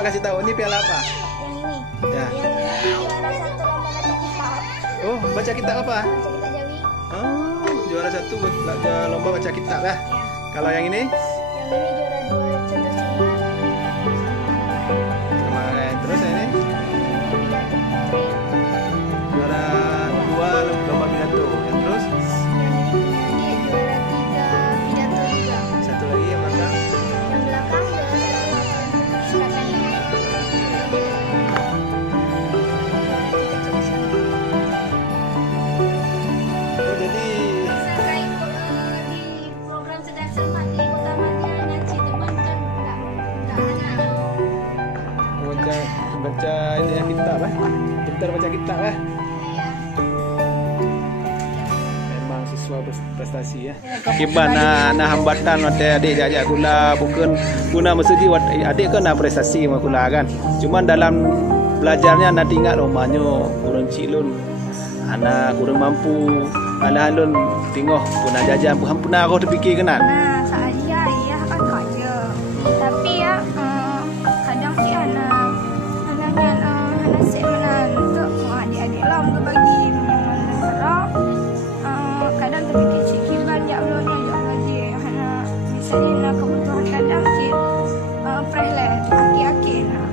Coba kasih tahu ini piala apa? Yang ini. Ya. Yang juara satu lomba baca kitab. Oh, baca kitab apa? Baca kitab Jawi. Oh, juara satu lomba baca kitab ya. Ya. Kalau yang ini? Yang ini juara dua contoh cermat. Sama terus yang ini? Pidato putri. Juara dua lomba pidato. Yang terus? Yang ini juara tiga pidato juga. Satu lagi yang belakang? Yang belakang juara satu surat pendek. Oh, jadi Terkait di program sedang cermat di Kota Madiun yang Cirebon kan nggak ada. baca ini ya kitab Pintar baca kitab Iya. Memang siswa berprestasi ya. Gimana nah hambatan mata adik jajak kula bukan guna mesti adik kan nak prestasi mah kula kan. Cuman dalam belajarnya nak tinggal lomanyo kurang cilun. Anak kurang mampu. Alhalun tengok puna jajan pun aku terfikir kenan. Nah, saya iya kan kerja. Tapi ya kadang sih anaknya anak saya mana untuk adik-adik lah untuk bagi harap kadang terfikir cikiban ya belum ya lagi karena misalnya nak kebutuhan kadang sih prelet aki-aki nah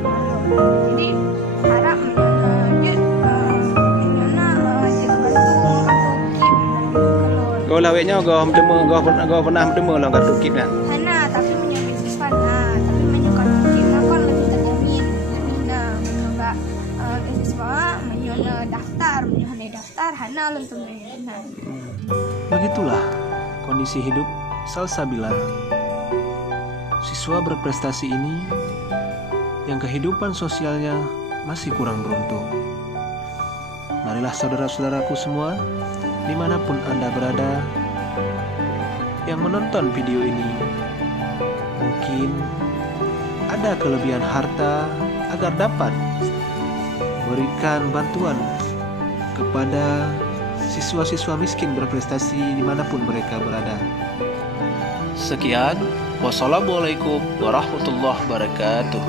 jadi harap dia Kau laweknya kau pernah demo lah kat tukip kan. Hana tapi menyamai siswa tapi menyukai kita kan lebih terjamin nah mencoba siswa menyukai daftar Hana lentung nah. Begitulah kondisi hidup Salsabila, siswa berprestasi ini yang kehidupan sosialnya masih kurang beruntung. Marilah saudara-saudaraku semua, dimanapun Anda berada, yang menonton video ini, mungkin ada kelebihan harta agar dapat berikan bantuan kepada siswa-siswa miskin berprestasi dimanapun mereka berada. Sekian, wassalamualaikum warahmatullahi wabarakatuh.